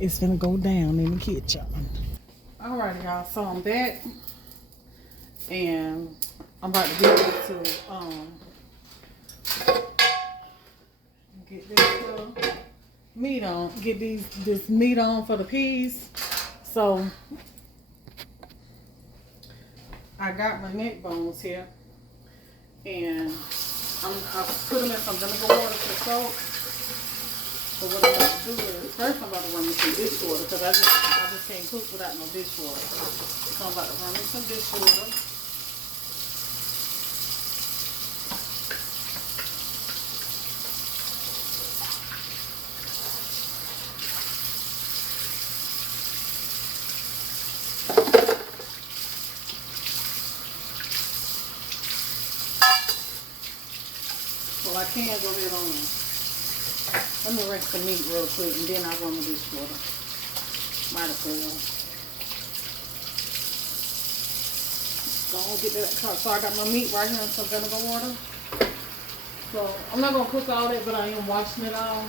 It's gonna go down in the kitchen. Alright, y'all, so I'm back and I'm about to get this meat on, get this meat on for the peas. So I got my neck bones here, and I put them in some vinegar water to soak. So what I'm about to do is, first I'm about to run me some dishwater, because I just can't cook without no dishwater. So I'm about to run me some dishwater. Well, I can go ahead on there. Let me rinse the meat real quick, and then I'll run the dishwater. Might as well. Don't get that cut. So I got my meat right here in some vinegar water. So I'm not gonna cook all that, but I am washing it all.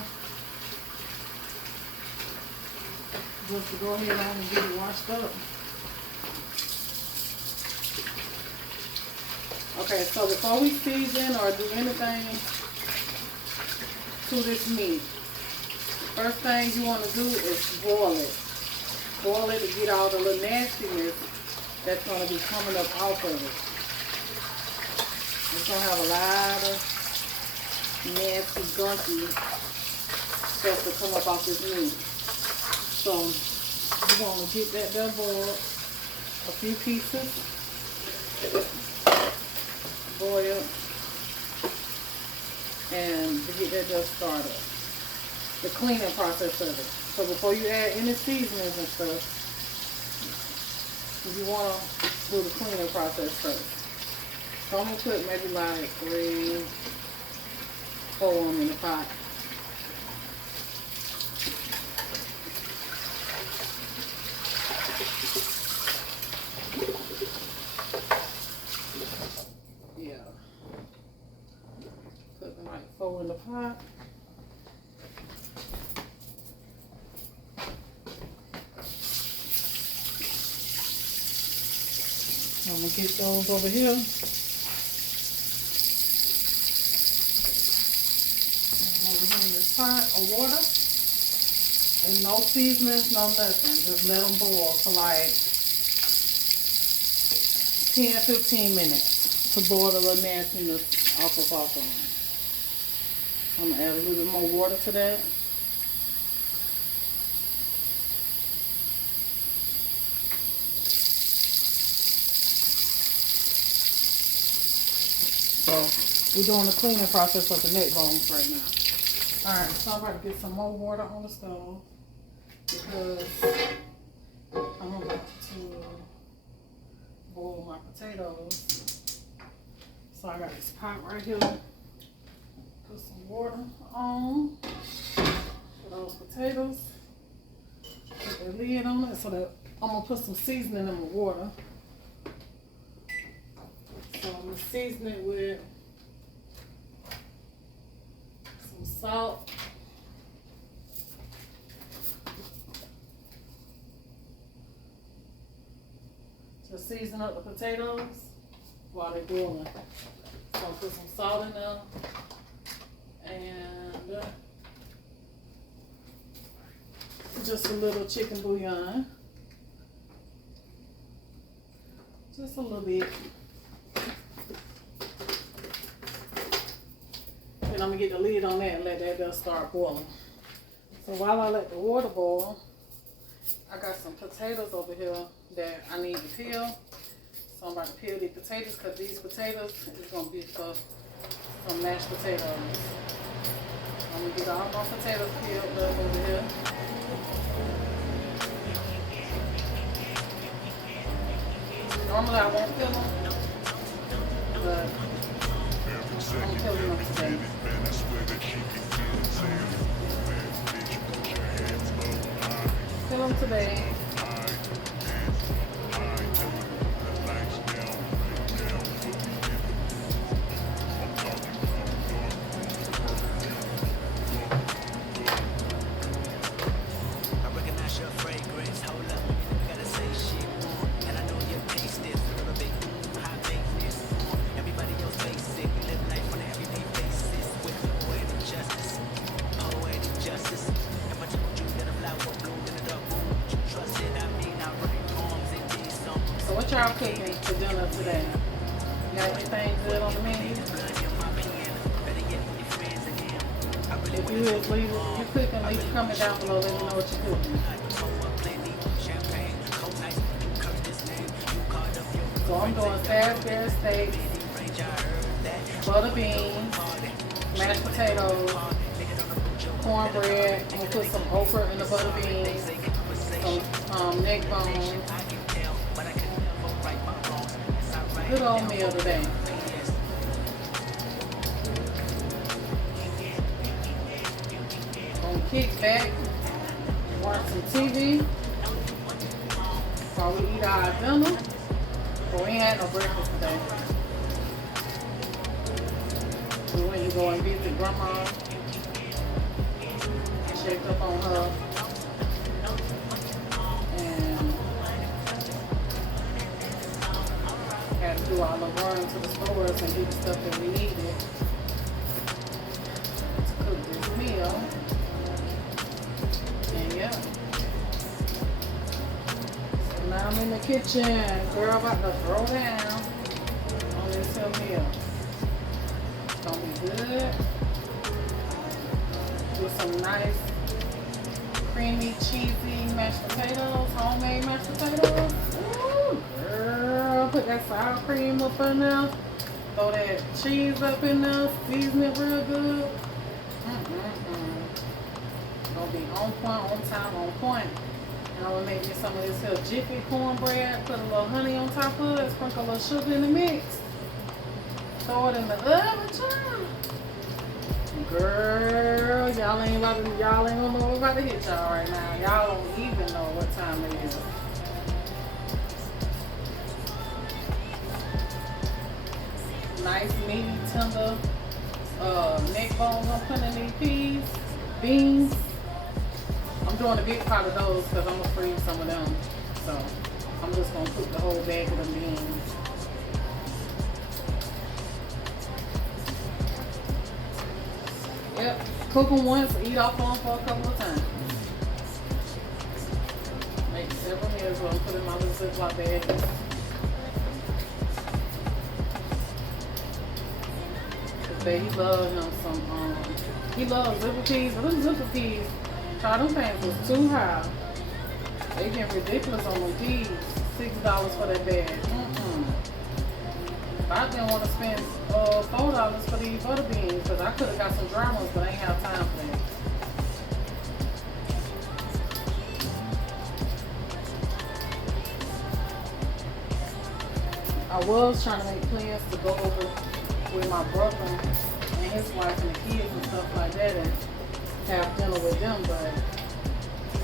Just to go ahead on and get it washed up. Okay, so before we season or do anything to this meat, first thing you want to do is boil it. Boil it to get all the little nastiness that's going to be coming up off of it. It's going to have a lot of nasty, gunky stuff to come up off this meat. So you're going to get that there boiled, a few pieces, boil, and to get that just started. The cleaning process of it. So before you add any seasonings and stuff, you want to do the cleaning process first. So I'm going to put maybe like 3, 4 of them in the pot. Yeah. Put like 4 in the pot. I'm going to get those over here. I'm over here in this pot of water. And no seasonings, no nothing. Just let them boil for like 10-15 minutes to boil the little nastiness off of them. I'm going to add a little bit more water to that. So we're doing the cleaning process of the neck bones right now. Alright, so I'm about to get some more water on the stove because I'm about to boil my potatoes. So I got this pot right here. Put some water on for those potatoes. Put the lid on it so that I'm going to put some seasoning in the water. So I'm going to season it with some salt, to season up the potatoes while they're boiling. So I'll put some salt in there and just a little chicken bouillon, just a little bit. And I'm going to get the lid on that and let that just start boiling. So while I let the water boil, I got some potatoes over here that I need to peel. So I'm about to peel these potatoes because these potatoes is going to be for some mashed potatoes. I'm going to get all my potatoes peeled up over here. Normally I won't peel them, but I'm peeling them today. Peel them today. y'all cooking for dinner today? Got anything good on the menu? If you is leave you cooking, leave a comment down below. Let me know what you're cooking. So I'm doing Salisbury steaks, butter beans, mashed potatoes, cornbread. I'm gonna put some okra in the butter beans, some neck bones. Good old meal today. Gonna kick back, watch some TV while we eat our dinner. But we ain't had no breakfast today. We went to go and visit Grandma. Checked up on her. And had to do our little run to the stores and get the stuff that we needed to cook this meal. And yeah. So now I'm in the kitchen. Girl, about to throw down on this here meal. It's gonna be good. With some nice creamy, cheesy mashed potatoes, homemade mashed potatoes. Ooh, girl, put that sour cream up in there. Throw that cheese up in there, season it real good. Gonna be on point, on time, on point. And I'm gonna make me some of this here jiffy cornbread, put a little honey on top of it, sprinkle a little sugar in the mix. Throw it in the oven, child. Girl, y'all ain't gonna know what's about to hit y'all right now. Y'all don't even know what time it is. Nice, meaty, tender neck bones I'm putting in these peas, beans. I'm doing a big pot of those because I'm gonna freeze some of them. So I'm just gonna cook the whole bag of the beans. Yep, cook them once, eat off on for a couple of times. Make several meals while I'm putting my little Ziploc bag. He loves him some, he loves zipper peas, but them zipper peas, try them things was too high. They getting ridiculous on them peas. $6 for that bag. I didn't want to spend $4 for these butter beans because I could have got some dry ones, but I ain't have time for that. I was trying to make plans to go over with my brother and his wife and the kids and stuff like that and have dinner with them, but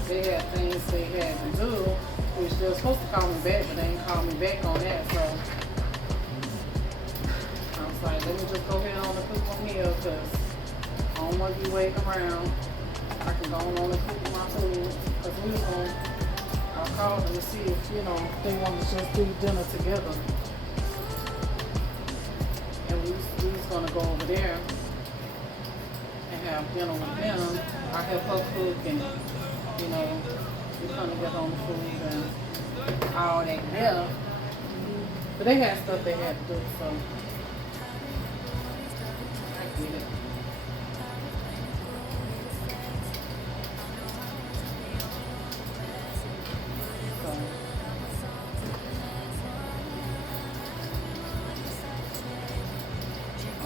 they had things they had to do, which they were supposed to call me back, but they ain't called me back on that, so I was like, let me just go ahead on and cook my meal because I don't want to be waiting around. I can go on and cook my food because I called them to see if, they want to just do dinner together. And we was going to go over there and have dinner with them. I help her cook and, we kind of get on the food and all that there. But they had stuff they had to do, so I get it.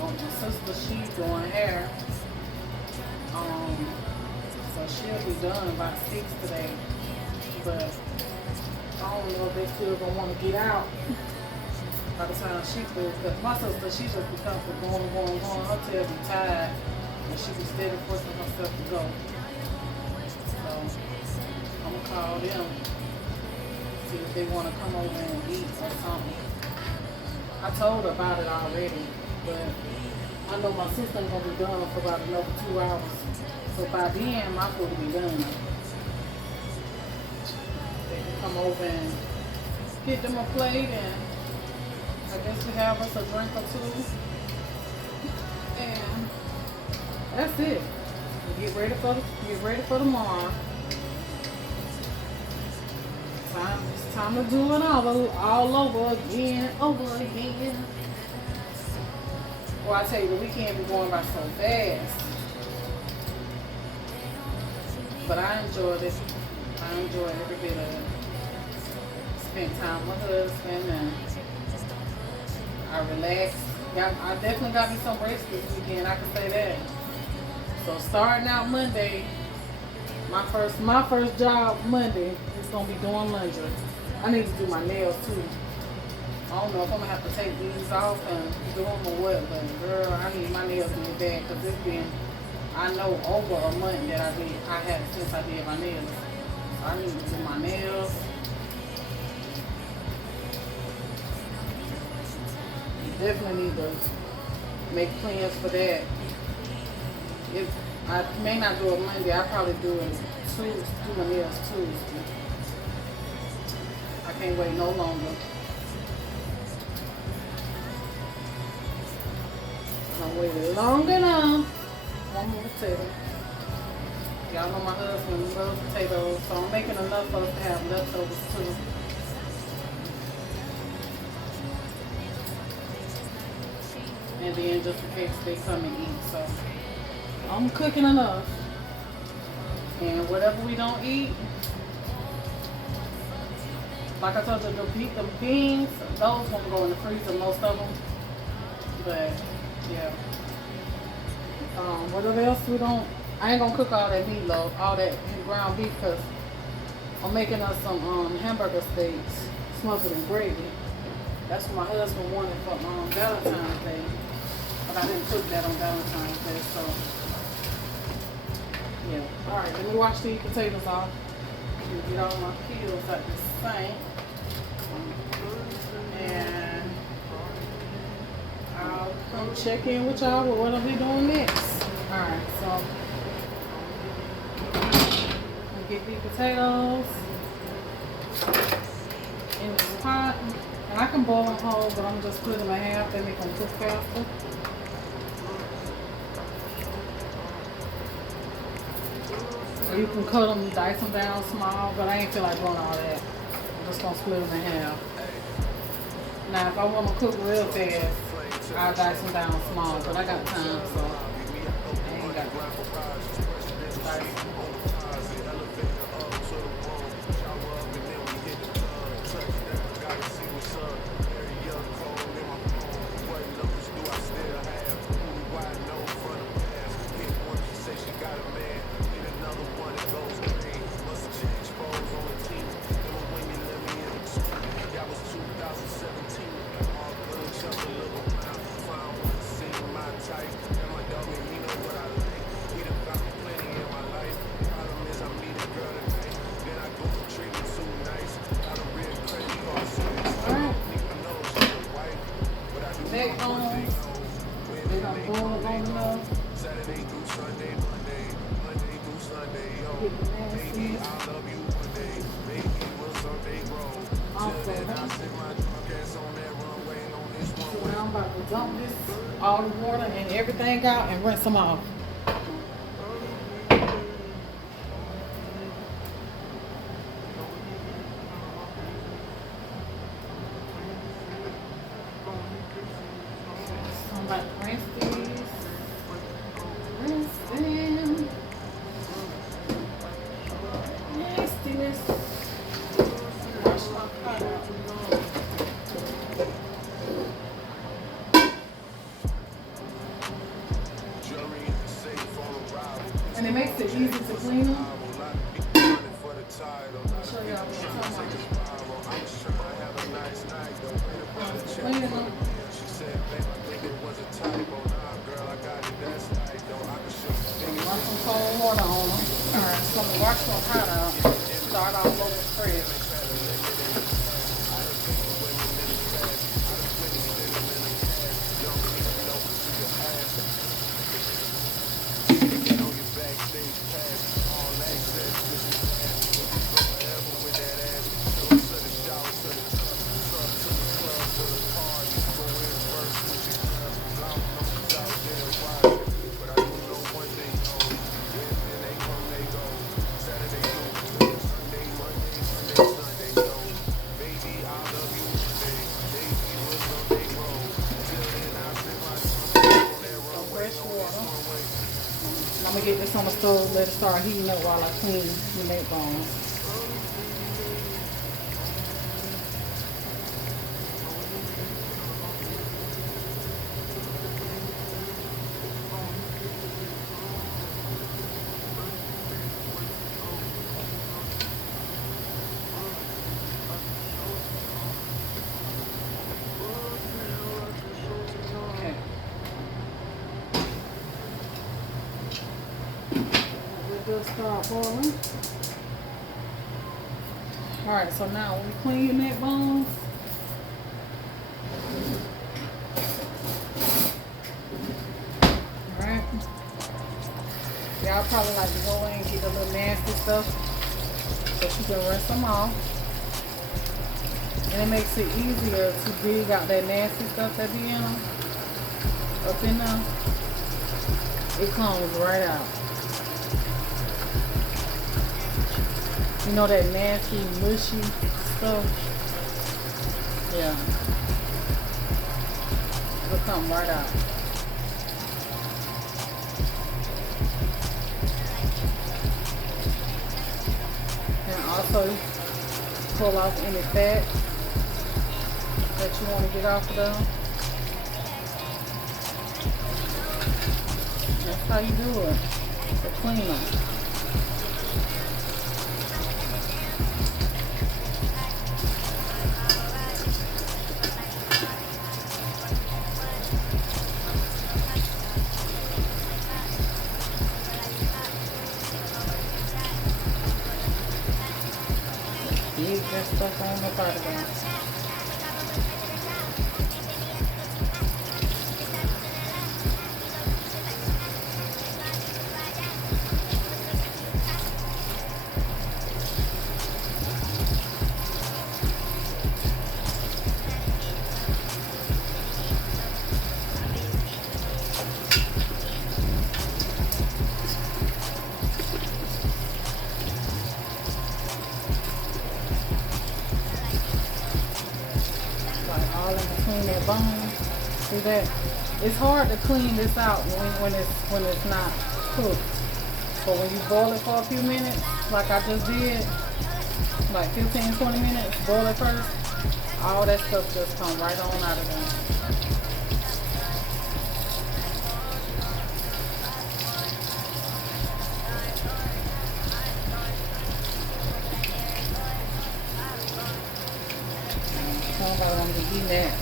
My sister, she's doing hair. So she'll be done by 6 today. But I don't know if they still gonna want to get out by the time she goes. Because my sister, she just becomes going. Her tail be tired. And she be steady forcing herself to go. So I'm gonna call them. See if they want to come over and eat or something. I told her about it already. But I know my sister's gonna be done for about another 2 hours. So by then, my food will be done. They can come over and get them a plate, and I guess we have us a drink or two. And that's it. Get ready for tomorrow. It's time to do it all over again, Well, I tell you, the weekend be going by so fast. But I enjoyed it. I enjoyed every bit of it. Spent time with my husband and I relaxed. I definitely got me some rest this weekend, I can say that. So starting out Monday, my first job Monday is gonna be doing laundry. I need to do my nails too. I don't know if I'm gonna have to take these off and do them or what, but girl, I need my nails to be back because it's been, I know, over a month that I had since I did my nails. So I need to do my nails. Definitely need to make plans for that. If I may not do it Monday, I'll probably do it Tuesday, do my nails Tuesday. I can't wait no longer. I waited long enough. One more potato. Y'all know my husband loves potatoes, so I'm making enough for us to have leftovers too. And then just in case they come and eat, so I'm cooking enough. And whatever we don't eat, like I told you, the beans, those gonna go in the freezer, most of them. But yeah. Whatever else we don't, I ain't gonna cook all that meatloaf, all that ground beef, because I'm making us some hamburger steaks, smothered in gravy. That's what my husband wanted for Valentine's Day. But I didn't cook that on Valentine's Day, so yeah. Alright, let me wash these potatoes off. Get all my peels at the sink. And I'll come check in with y'all with what I'll be doing next. Alright, so I'm gonna get these potatoes in this pot. And I can boil them whole, but I'm just putting them in half and make them cook faster. Or you can cut them, dice them down small, but I ain't feel like doing all that. I'm just gonna split them in half. Now, if I want to cook real fast, I'll dice them down small, but I got time, so I ain't got time. I'm about to dump this, all the water and everything out and rinse them off. So I'm about to rinse these. Rinse them. Nastiness. Wash my pot out. And it makes it easy to clean them. I'll show y'all what I'm talking about. Cleaning them. Run some cold water on them. Alright, so I'm going to wash my pot out. Start all over fresh. stove, let it start heating up while I clean the neck bones. Start boiling. Alright, so now when we clean your neck bones, alright, y'all probably like to go in and get the little nasty stuff so you can rinse them off. And it makes it easier to dig out that nasty stuff that be in them. Up in there, it comes right out. You know that nasty, mushy stuff? Yeah. It'll come right out. And also pull off any fat that you want to get off of them. That's how you do it. To clean them. That stuff on the part of that. That bone. See that? It's hard to clean this out when it's not cooked. But when you boil it for a few minutes, like I just did, like 15-20 minutes, boil it first, all that stuff just come right on out of there. Somebody want to eat that.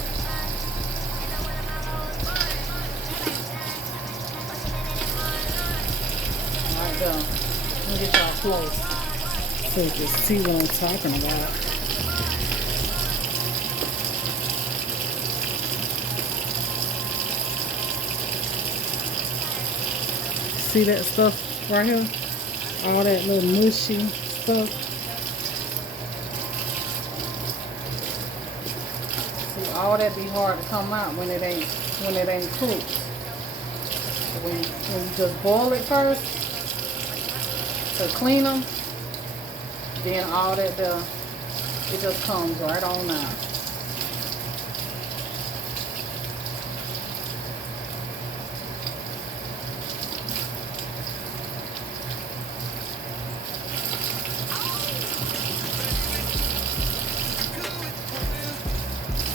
Alright, go. Let me get y'all close so you can see what I'm talking about. See that stuff right here? All that little mushy stuff. See, all that be hard to come out when it ain't cooked. When you just boil it first to clean them, then all that it just comes right on out.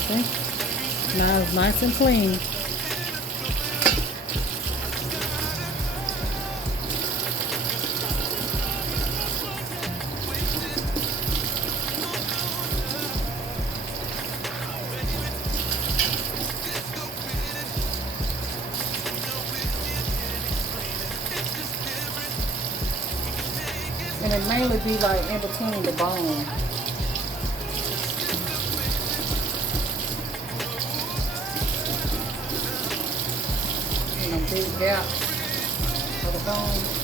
See? Now it's nice and clean. And it mainly be like in between the bone. You know, big gaps of the bone.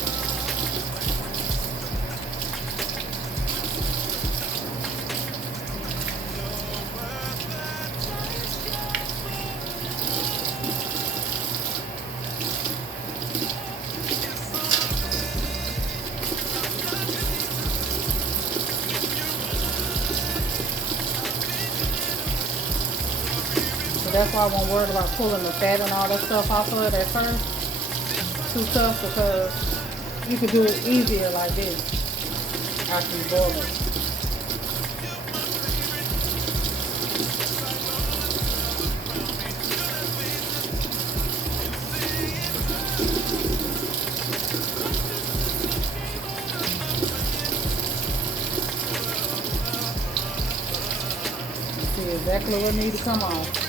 That's why I won't worry about pulling the fat and all that stuff off of it at first. Too tough because you could do it easier like this after you boil it. See exactly what needs to come off.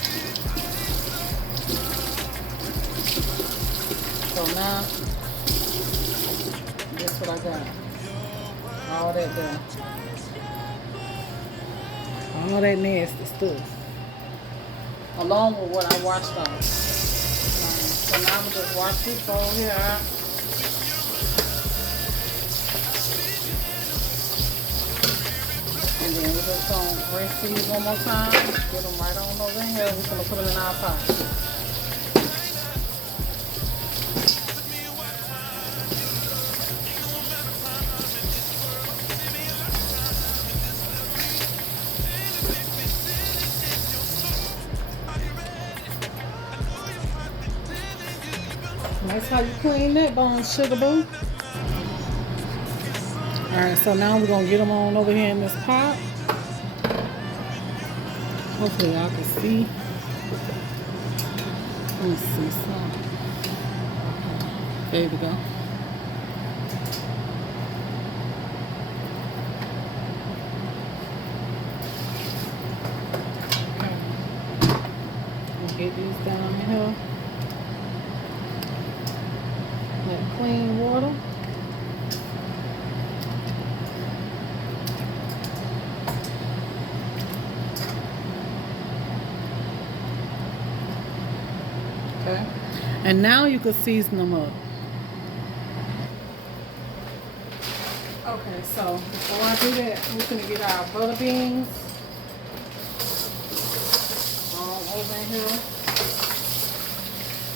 So now, guess what I got? All that there. All that nasty stuff. Along with what I washed off. So now I'm just wash this bowl here out. And then we're just going to rinse these one more time. Get them right on over in here. We're going to put them in our pot. That's how you clean that bone, sugar boo. Alright, so now we're going to get them on over here in this pot. Hopefully y'all can see. Let me see some. There we go. Okay. Get these down here. That clean water. Okay. And now you can season them up. Okay, so before I do that, we're going to get our butter beans all over in here.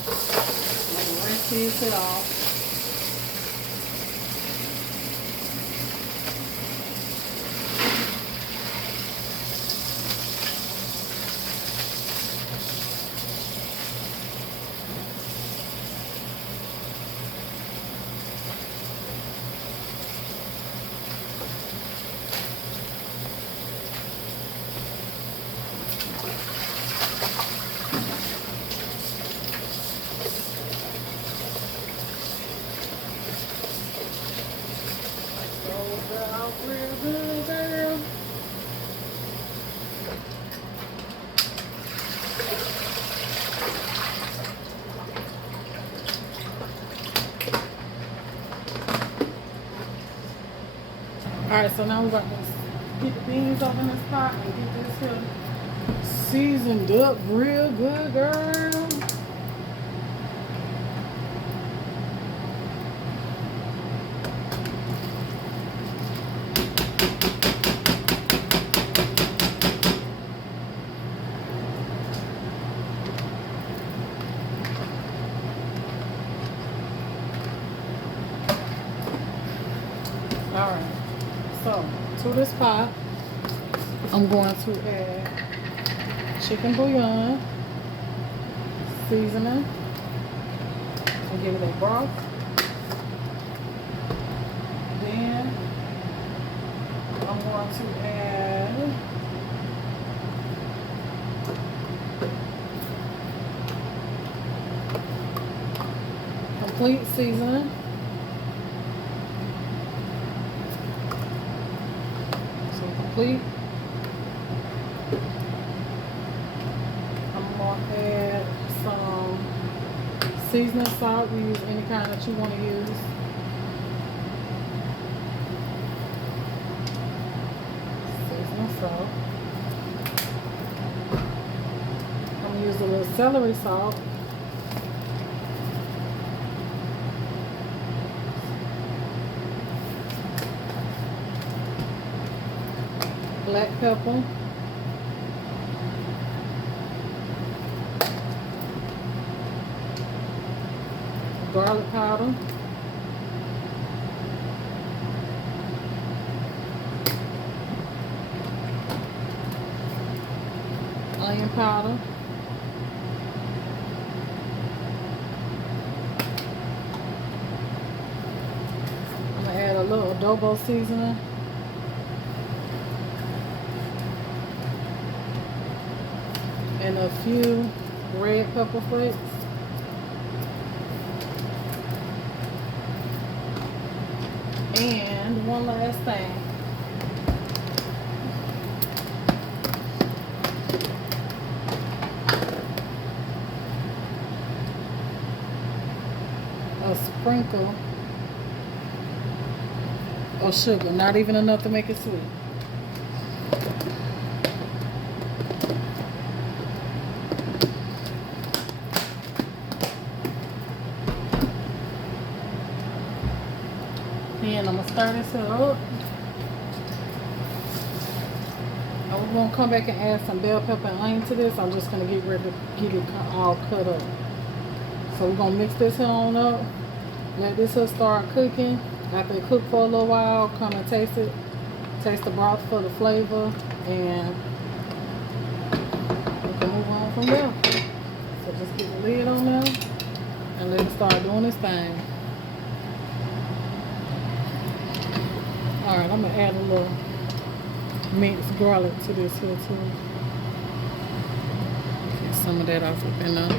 I'm going to rinse these it off. Alright, so now we're about to get the beans up in this pot and get this here seasoned up real good, girl. Alright. So, to this pot, I'm going to add chicken bouillon, seasoning, and give it a broth. Then, I'm going to add complete seasoning. Complete. I'm going to add some seasoning salt. You use any kind that you want to use. Seasoning salt. I'm going to use a little celery salt. Black pepper, garlic powder, onion powder, adobo seasoning. And a few red pepper flakes. And one last thing. A sprinkle of sugar, not even enough to make it sweet. Then I'm gonna stir this up. I'm gonna come back and add some bell pepper and onion to this. I'm just gonna get ready to get it all cut up. So we're gonna mix this here on up. Let this here start cooking. After it cooks for a little while, come and taste it. Taste the broth for the flavor, and we can move on from there. So just get the lid on there and let it start doing its thing. Alright, I'm gonna add a little minced garlic to this here too. Get some of that off up in there.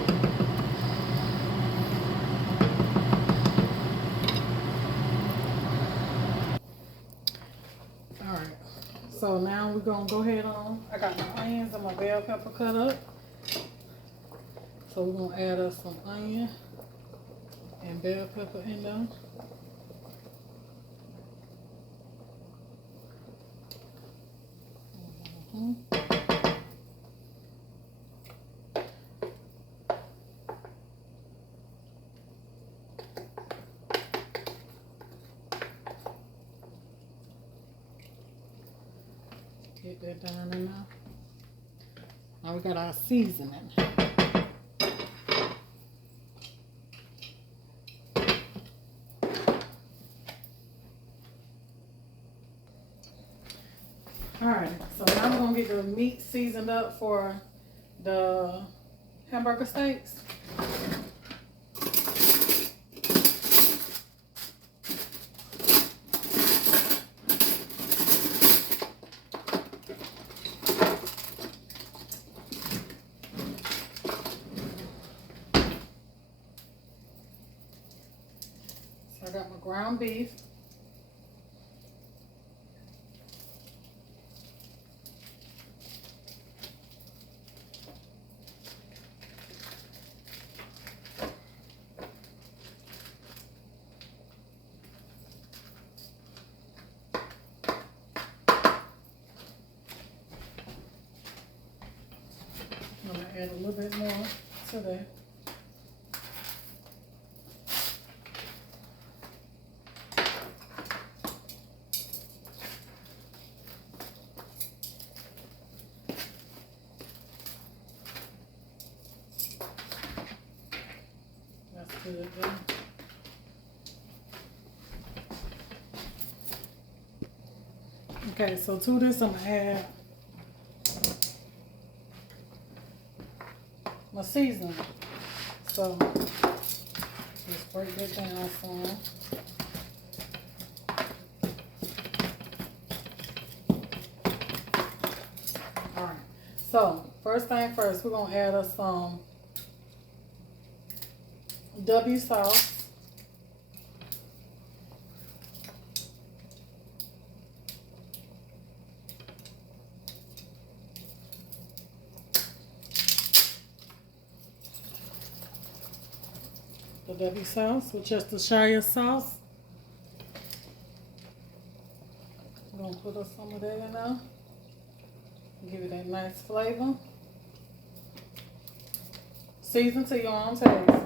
Alright, so now we're gonna go ahead on. I got my onions and my bell pepper cut up. So we're gonna add us some onion and bell pepper in there. Get that down in there. Now we got our seasoning. Alright, so now we're gonna get the meat seasoned up for the hamburger steaks. So I got my ground beef. I'm going to add a little bit more to that. That's good there. Okay, so to this I'm going to add my seasoning. So just break that down some. Alright, so first thing first, we're going to add us some W sauce. The W sauce, Worcestershire sauce. I'm going to put some of that in there. Give it that nice flavor. Season to your own taste.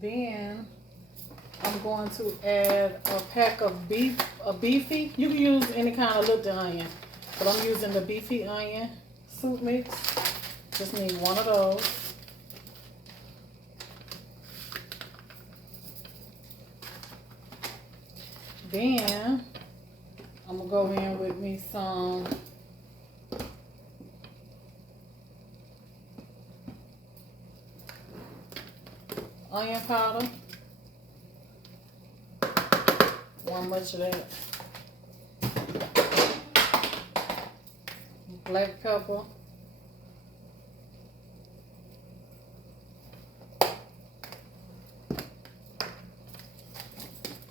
Then I'm going to add a pack of beefy. You can use any kind of little onion, but I'm using the beefy onion soup mix. Just need one of those. Then I'm gonna go in with me some onion powder. One much of that. black pepper,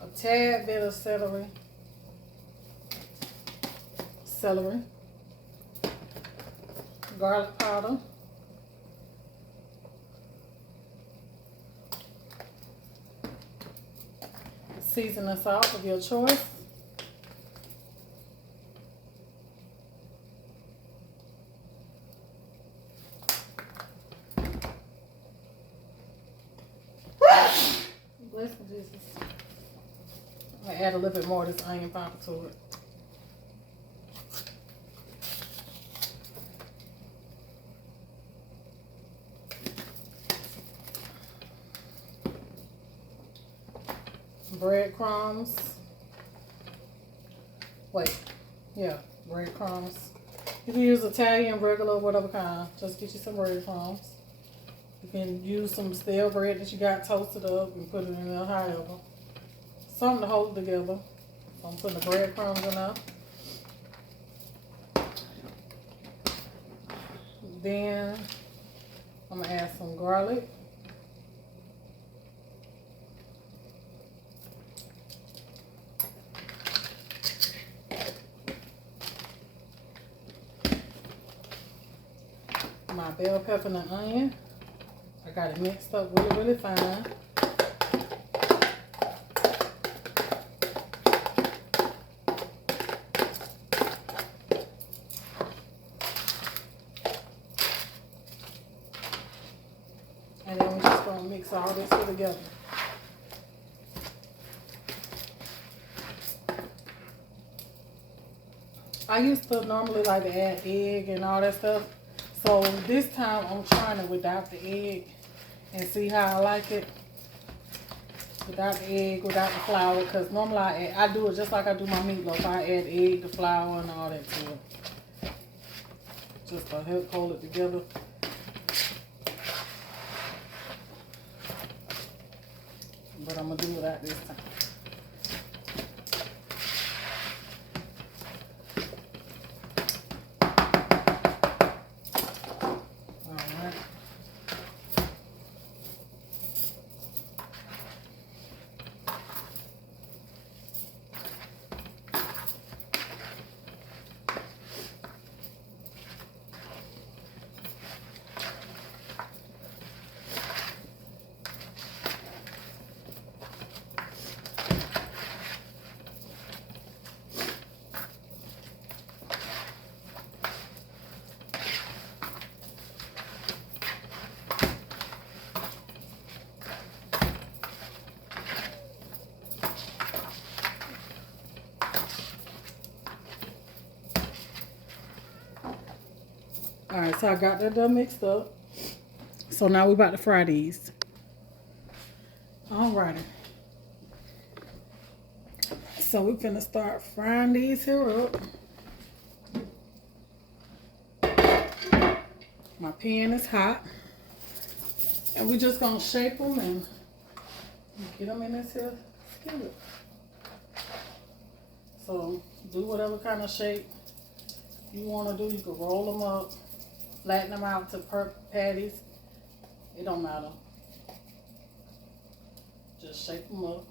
a tad bit of celery, garlic powder, seasoning salt of your choice, bless me Jesus. I'm gonna add a little bit more of this onion powder to it. Breadcrumbs. Breadcrumbs. You can use Italian, regular, whatever kind. Just get you some breadcrumbs. You can use some stale bread that you got toasted up and put it in there, however. Something to hold it together. So I'm putting the breadcrumbs in there. Then I'm going to add some garlic. My bell pepper and onion. I got it mixed up really fine. And then we're just going to mix all this together. I used to normally like to add egg and all that stuff. So this time I'm trying it without the egg and see how I like it. Without the egg, without the flour. Because normally I do it just like I do my meatloaf. I add egg, the flour, and all that to it. Just to help hold it together. But I'm going to do it without this time. Alright, so I got that done mixed up. So now we're about to fry these. Alrighty. So we're finna start frying these here up. My pan is hot. And we're just gonna shake them and get them in this here skillet. So do whatever kind of shape you want to do. You can roll them up, flatten them out to patties. It don't matter. Just shake them up.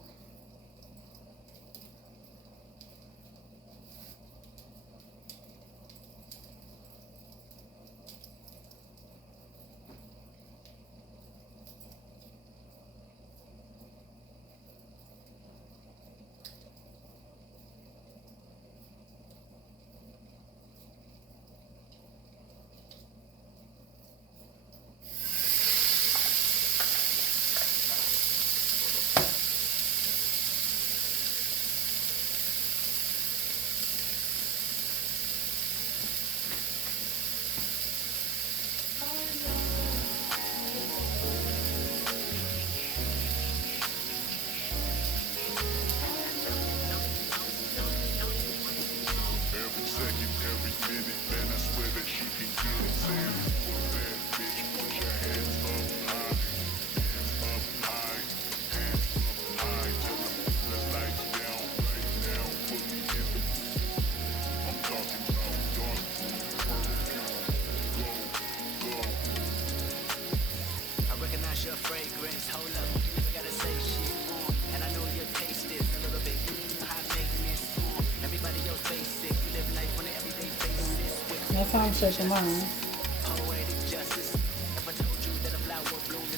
That's how I'm shaping mine.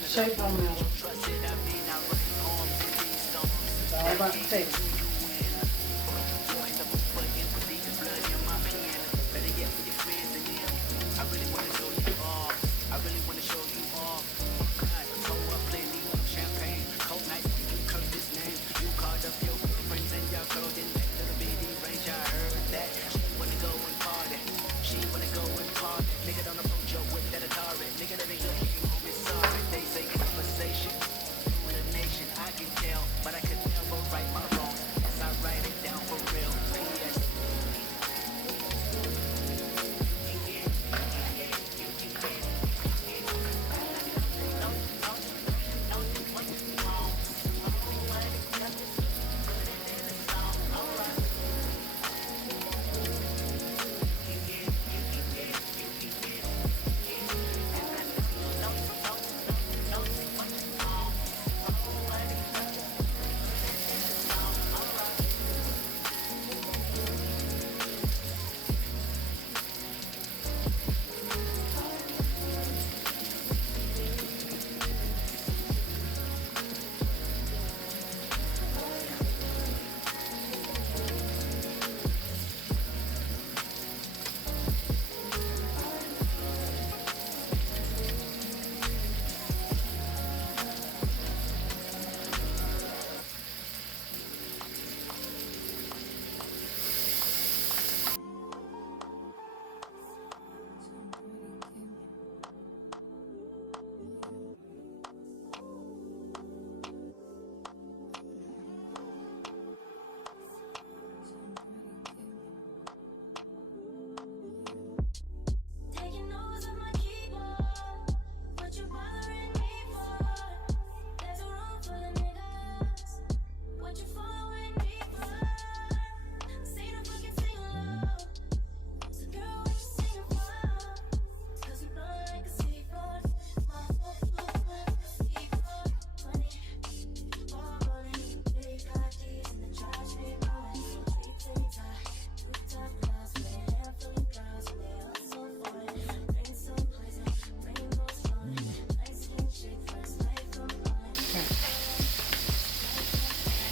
Shape don't matter. It's all about the taste.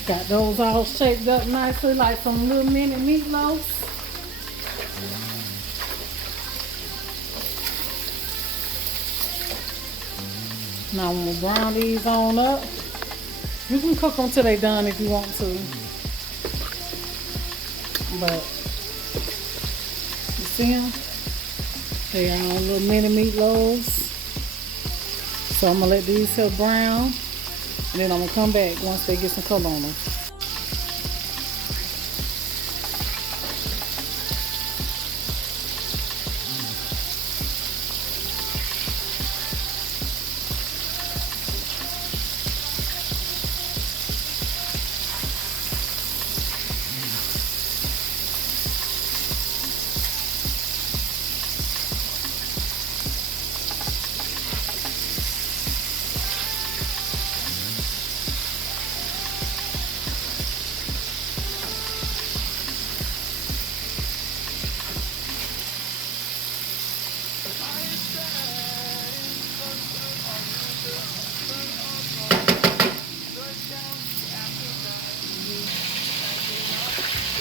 Got those all shaped up nicely like some little mini meatloafs. Now I'm gonna brown these on up. You can cook them till they done if you want to. But you see them? They are all little mini meatloaves. So I'm gonna let these here brown. And then I'm gonna come back once they get some color on them.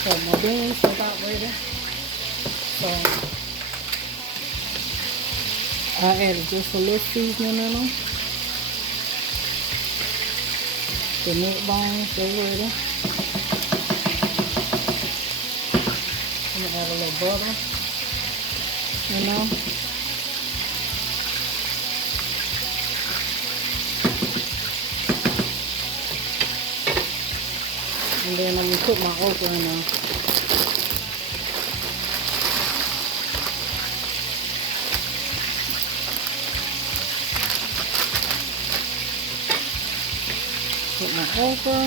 So my beans are about ready. So I added just a little seasoning in them. The neck bones, they're ready. I'm gonna add a little butter, you know. And then I'm gonna put my okra in there. Put my okra.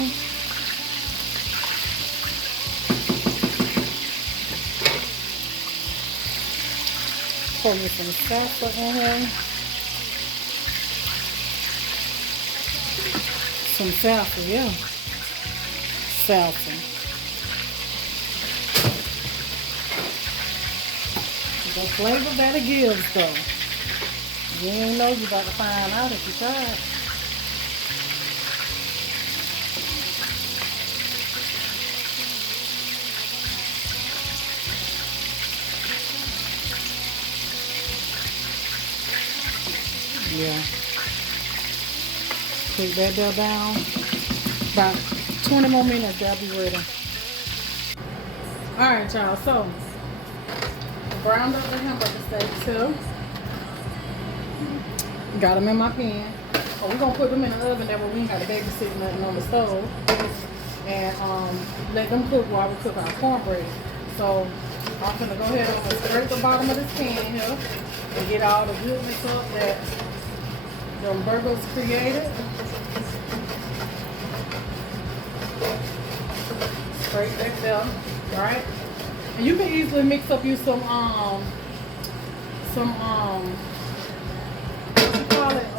Pour me some salsa in here. Some salsa, yeah. Salsa. The flavor that it gives, though. You ain't know you about to find out if you try it. Yeah. Take that there down. About 20 more minutes, that'll be ready. Alright, y'all. So, browned up the hamburger steaks too. Got them in my pan. Oh, we're going to put them in the oven there where we ain't got to babysit nothing on the stove. And let them cook while we cook our cornbread. So, I'm going to go ahead and scrape the bottom of this pan here and get all the goodness up that the burgers created. Scrape that there, right? And you can easily mix up you some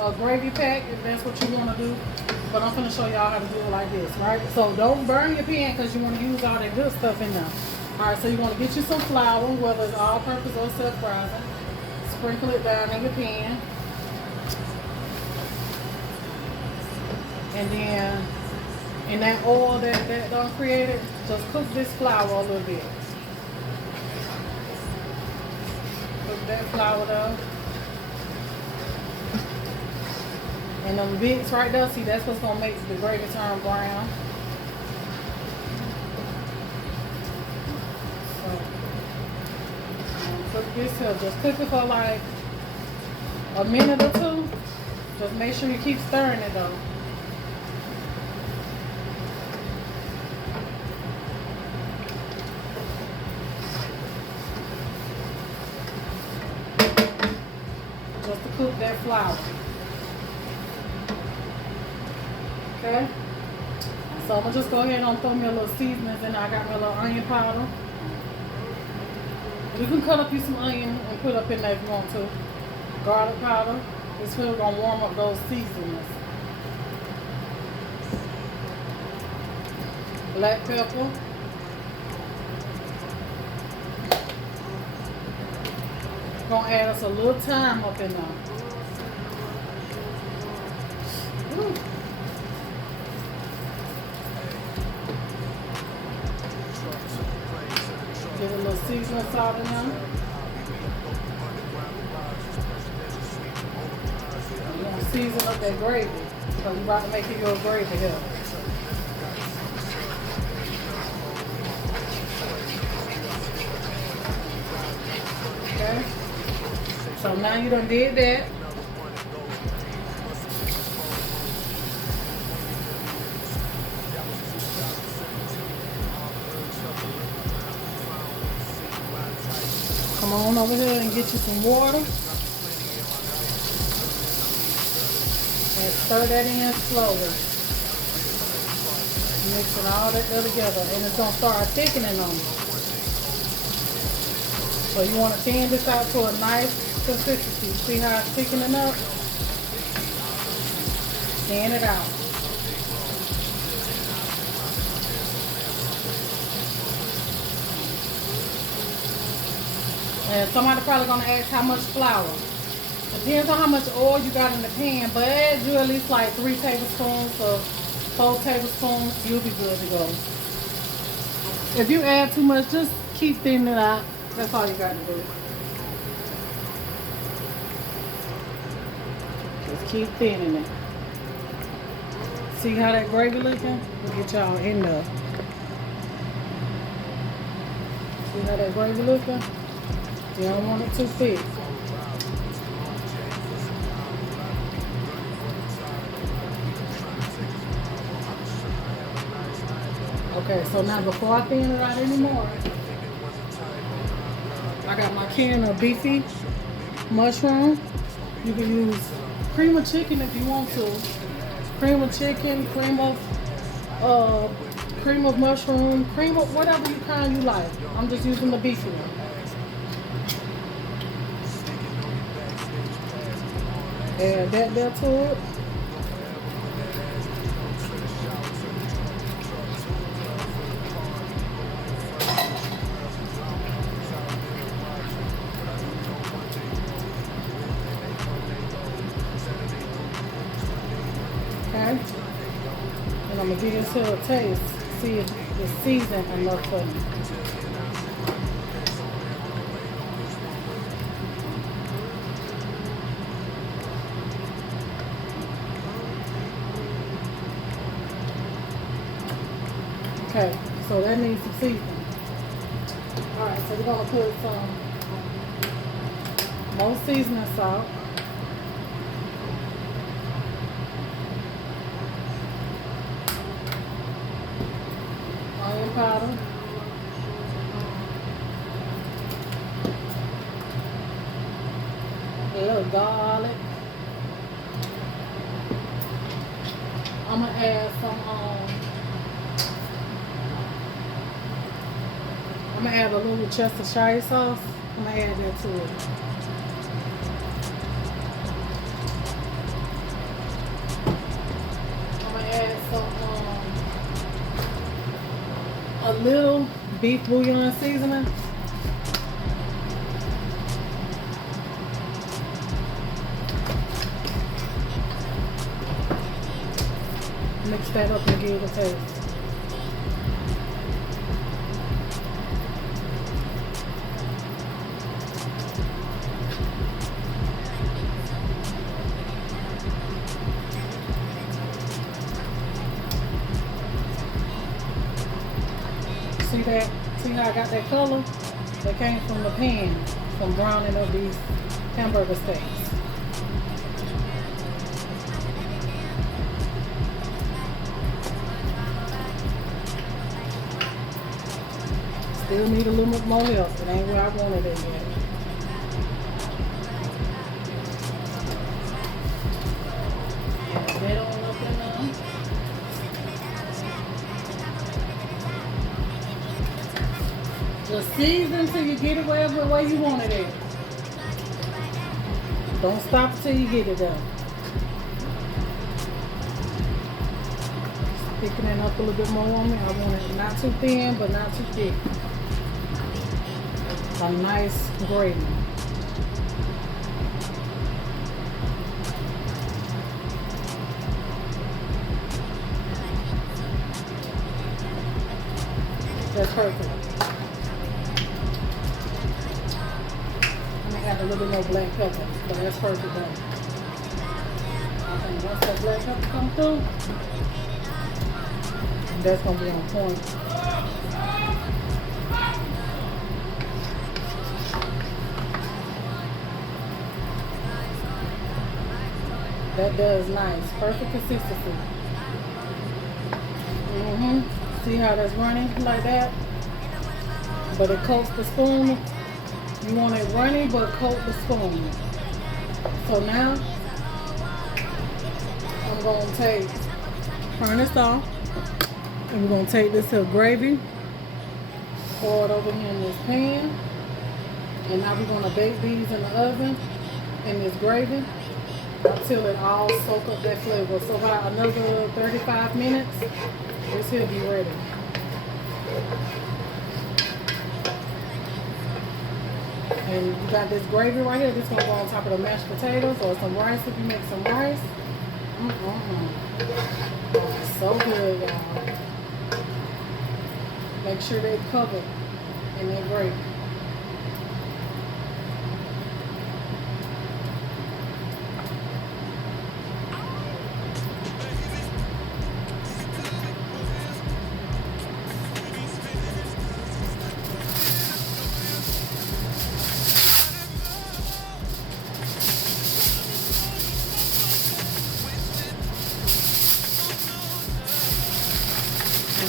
a gravy pack if that's what you want to do, but I'm going to show y'all how to do it like this, right? So don't burn your pan because you want to use all that good stuff in there. Alright, so you want to get you some flour, whether it's all-purpose or self-rising. Sprinkle it down in your pan, and then in that oil that done created, just cook this flour a little bit. Cook that flour there. And them bits right there, see, that's what's gonna make the gravy turn brown. So, cook this here. Just cook it for like a minute or two. Just make sure you keep stirring it though. Just to cook that flour. Okay, so I'm gonna just go ahead and throw me a little seasonings in. I got my little onion powder. You can cut up you some onion and put up in there if you want to. Garlic powder. It's really gonna warm up those seasonings. Black pepper. Gonna add us a little thyme up in there. Woo. Get a little seasoning salt in there. You're going to season up that gravy. So you're about to make it your gravy here. Okay. So now you done did that. Come on over here and get you some water. And stir that in slowly. Mixing all that together. And it's going to start thickening on you. So you want to thin this out to a nice consistency. See how it's thickening up? Thin it out. And somebody probably gonna ask how much flour. Depends on how much oil you got in the pan, but do at least like 3 tablespoons or 4 tablespoons. You'll be good to go. If you add too much, just keep thinning it out. That's all you got to do. Just keep thinning it. See how that gravy looking? We'll get y'all in there. See how that gravy looking? You don't want it too thick. Okay, so now before I thin it out anymore, I got my can of beefy mushroom. You can use cream of chicken if you want to. Cream of chicken, cream of mushroom, cream of whatever kind you like. I'm just using the beefy one. Add that there to it. Okay? And I'm going to give this here a taste. See if it's seasoned enough for me. Okay, so that needs some seasoning. Alright, so we're going to put some more seasoning salt. Onion powder. A little garlic. I'm going to add some I'm going to add a little Chestershire sauce. I'm going to add that to it. I'm going to add some, a little beef bouillon seasoning. Mix that up and give it a taste. See that? See how I got that color? That came from the pan, from browning of these hamburger steaks. Still need a little bit more help. It ain't where I wanted it yet. That on up in there. Just season till you get it wherever way you want it at. Don't stop till you get it done. Thickening it up a little bit more on me. I want it not too thin, but not too thick. A nice gravy. That's perfect. I'm gonna add a little bit more black pepper, but that's perfect though. And once that black pepper comes through, that's gonna be on point. That does nice. Perfect consistency. See how that's running like that? But it coats the spoon. You want it running, but coat the spoon. So now, I'm going to turn this off. And we're going to take this here gravy, pour it over here in this pan. And now we're going to bake these in the oven in this gravy until it all soak up that flavor. So about another 35 minutes, this here be ready. And you got this gravy right here. This is going to go on top of the mashed potatoes or some rice if you make some rice. So good, y'all. Make sure they cover in that gravy.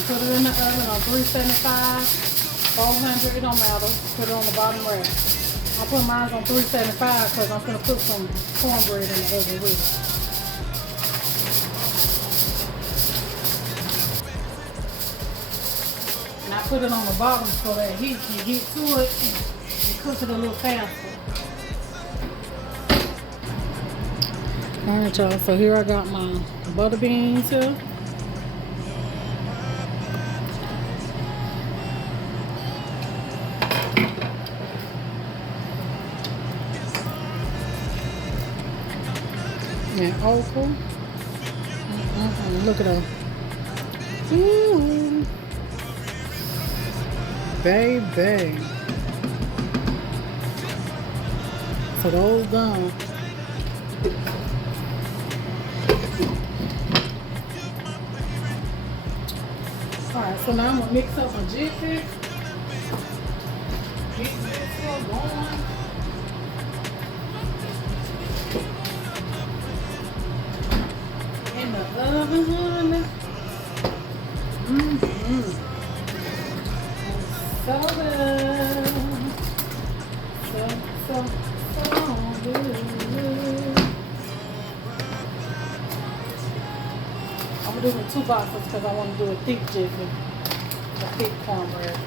Put it in the oven on 375, 400, it don't matter. Put it on the bottom rack. I'll put mine on 375 because I'm going to put some cornbread in the oven with it. And I put it on the bottom so that heat can get to it and cook it a little faster. Alright y'all, so here I got my butter beans here. And okra. Look at her. Ooh. Baby. So those done. Alright, so now I'm gonna mix up my jiffy. Get this here going. In the oven. So good. So good. I'm gonna do the 2 boxes because I want to do a thick jiffy, a thick cornbread.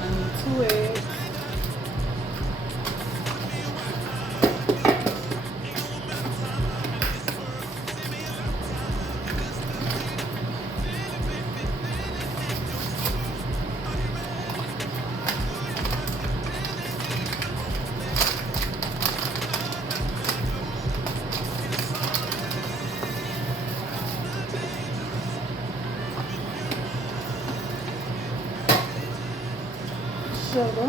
I need 2 eggs. Sugar.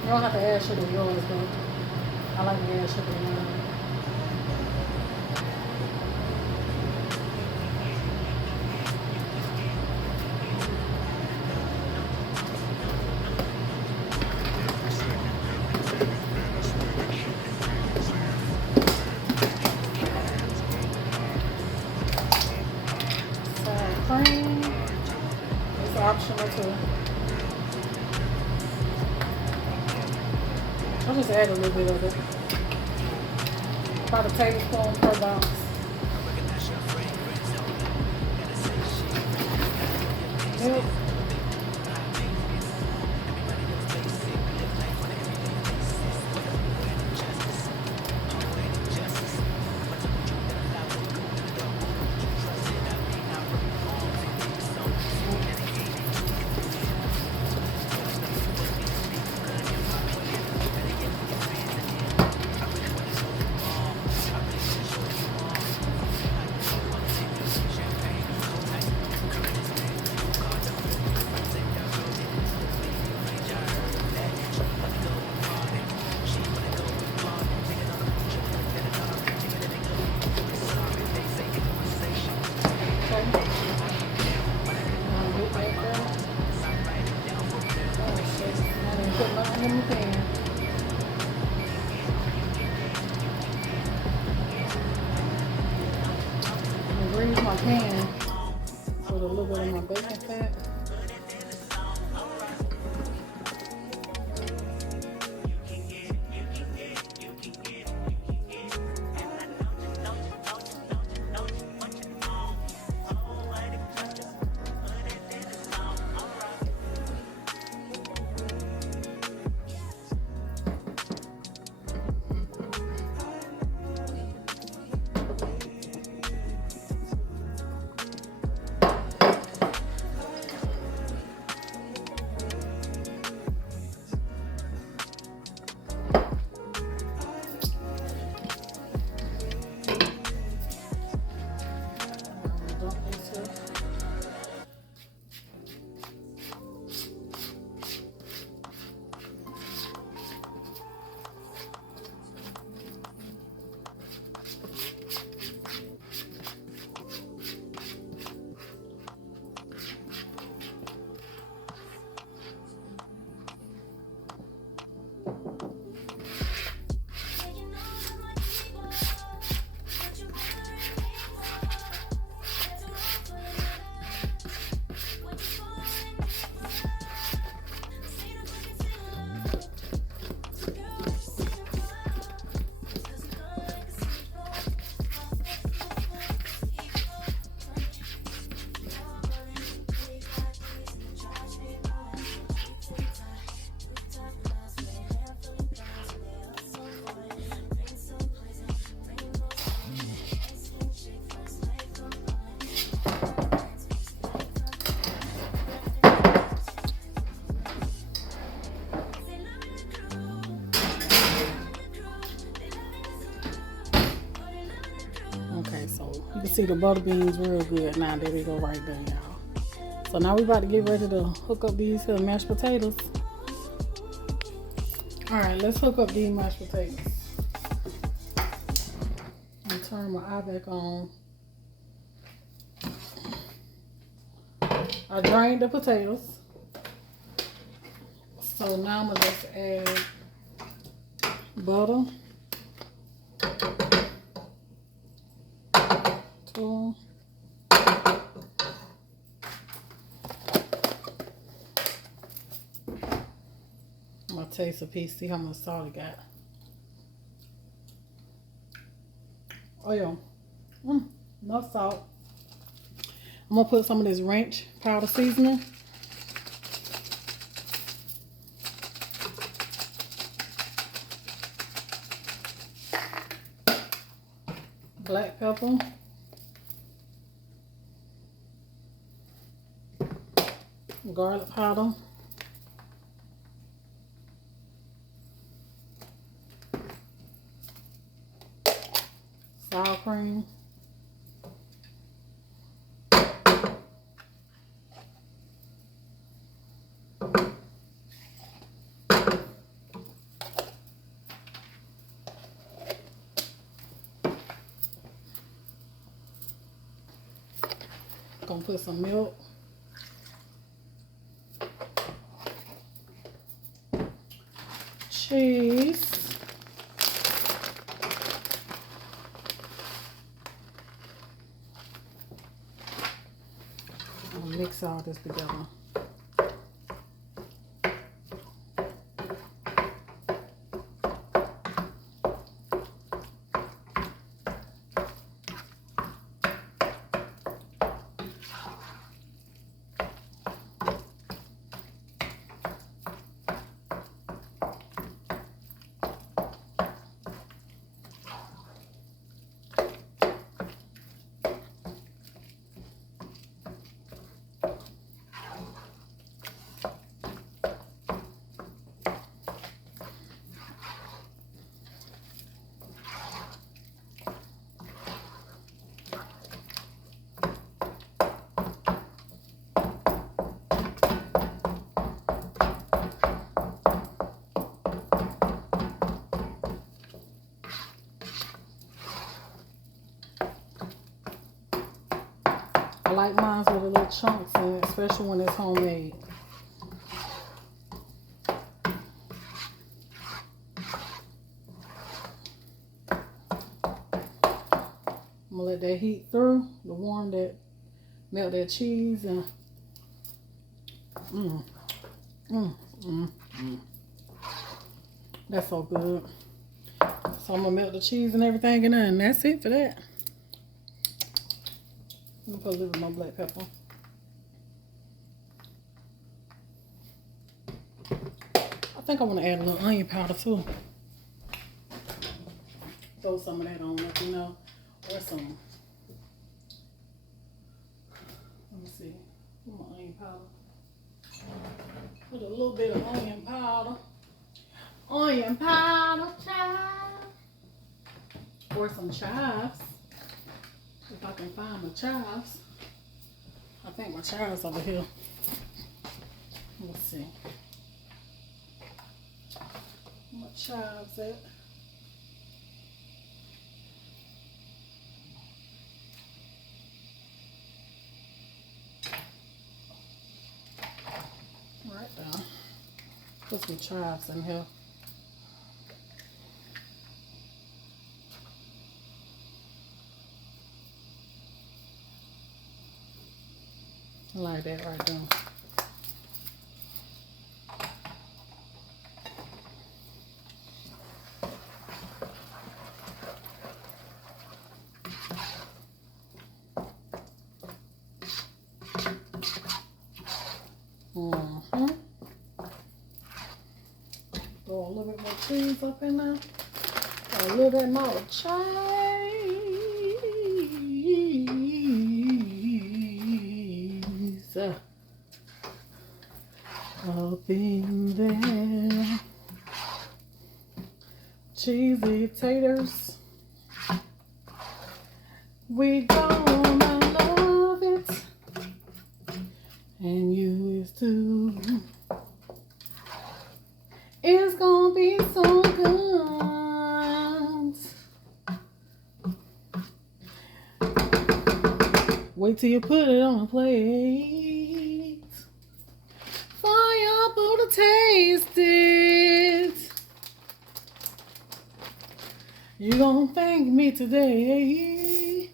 You don't have to add sugar to yours, but I like to add sugar to mine. Sour cream. It's optional too. I'll just add a little bit of it. About a tablespoon per box. Milk. Grease my pan with a little bit of my bacon fat. see the butter beans real good. Now there they go right there, y'all. So now we about to get ready to hook up these here mashed potatoes. Alright, let's hook up these mashed potatoes. And turn my eye back on. I drained the potatoes. So now I'm gonna just add butter. 2. I'm gonna taste a piece, see how much salt it got. Oh yeah, enough salt. I'm gonna put some of this ranch powder seasoning. Black pepper. Garlic powder. Sour cream. Gonna put some milk. Cheese. I'm gonna mix all this together. I like mine with a little chunks in it, especially when it's homemade. I'm gonna let that heat through, the warm that melt that cheese and that's so good. So I'm gonna melt the cheese and everything in there, and that's it for that. I'm gonna put a little more black pepper. I think I want to add a little onion powder too. Throw some of that on up, you know, or some. Let me see. Put my onion powder. Put a little bit of onion powder. Onion powder, chive. Or some chives. If I can find my chives. I think my chives over here. Let's see. My chives at. Right there. Put some chives in here. Like that right there. Throw a little bit more cheese up in there. A little bit more cheese up in there. Cheesy taters. We gonna love it, and you is too. It's gonna be so good. Wait till you put it on a plate for your boo to taste it. You gon' thank me today.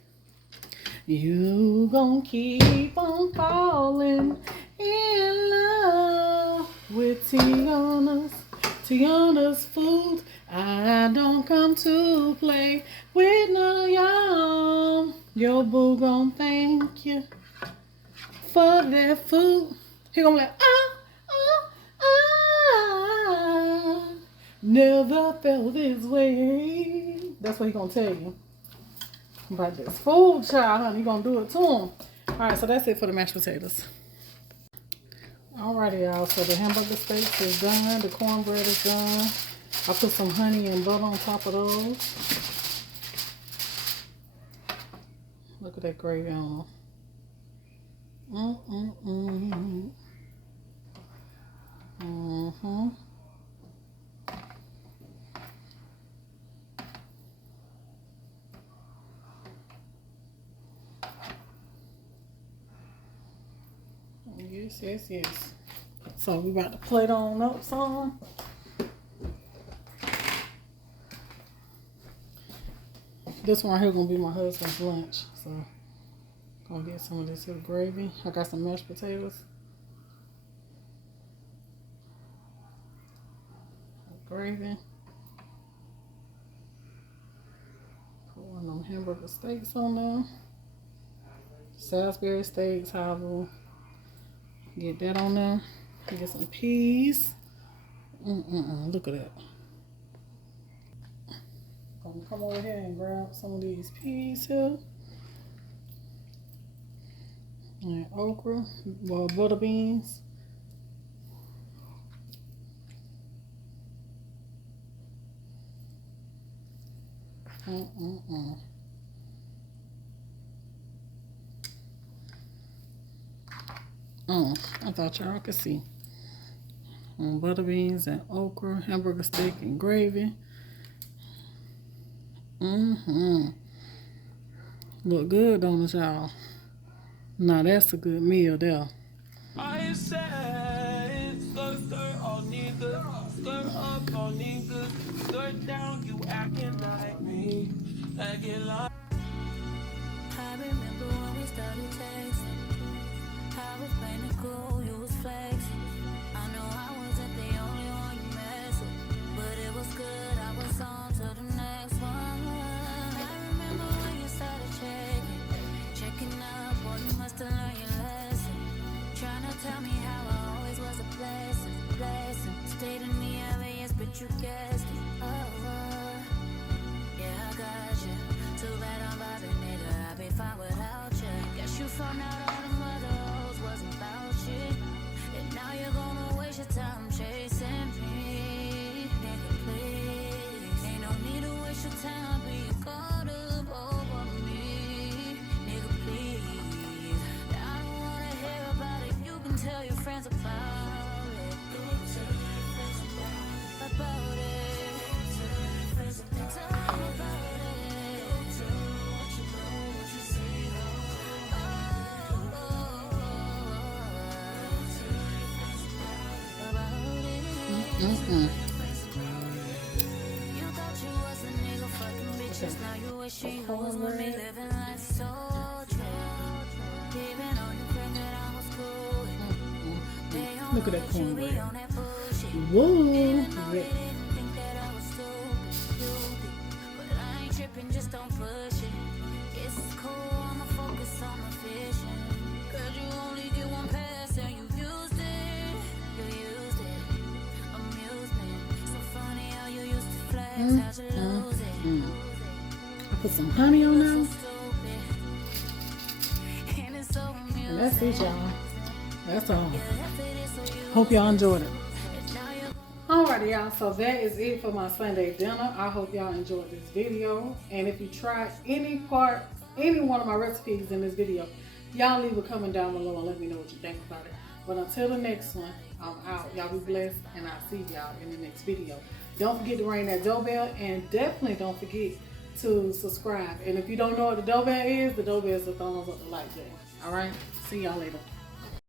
You gon' keep on falling in love with Tiana's food. I don't come to play with none of y'all. Your boo gon' thank you for that food. He gon' be like, never felt this way. That's what he gonna tell you about this food, child, honey. He gonna do it to him. Alright, so that's it for the mashed potatoes. Alrighty, y'all. So the hamburger steaks is done. The cornbread is done. I put some honey and butter on top of those. Look at that gravy on them. Yes. So we about to plate on up some. This one right here gonna be my husband's lunch. So gonna get some of this here gravy. I got some mashed potatoes. Gravy. Put one of them hamburger steaks on there. Salisbury steaks, however. Get that on there. Get some peas. Look at that. Gonna come over here and grab some of these peas here. And okra, well, butter beans. I thought y'all could see. Butter beans and okra, hamburger steak and gravy. Look good, don't it, y'all? Now that's a good meal there. I said, skirt, all niggas, skirt up, all niggas, skirt down, you acting like me, acting like. I remember when we started texting. I was playing it cool, you was flexing. I know I wasn't the only one you messed with, but it was good, I was on to the next one. I remember when you started checking up, boy, you must have learned your lesson. Trying to tell me how I always was a blessing. Stayed in the areas, but you guessed it. Yeah, I got you. Too bad I'm vibing, nigga, I'd be fine without you. Guess you found out all the mother hoes wasn't about shit, and now you're gonna waste your time chasing me. Nigga, please, ain't no need to waste your time being caught up over me. Nigga, please, I don't wanna hear about it. You can tell your friends about it. About it. Tell them about it. You thought you was a nigga fucking bitches. Now you wishing you was with me, living life so true. Even though you pregnant, I was cool. Look at that cornbread. Whoa. But I ain't tripping, just don't push it. It's cool, I'ma focus on my vision. Cause you only get one pass and you used it. Amusement. So funny how you used to flex, how'd you lose it? I put some honey on there. And that's it, y'all. That's all. Hope y'all enjoyed it. Alrighty, y'all. So that is it for my Sunday dinner. I hope y'all enjoyed this video. And if you tried any part any one of my recipes in this video, y'all leave a comment down below and let me know what you think about it. But until the next one, I'm out. Y'all be blessed, and I'll see y'all in the next video. Don't forget to ring that doorbell, and definitely don't forget to subscribe. And if you don't know what the doorbell is the thumbs up, the like button. All right? See y'all later.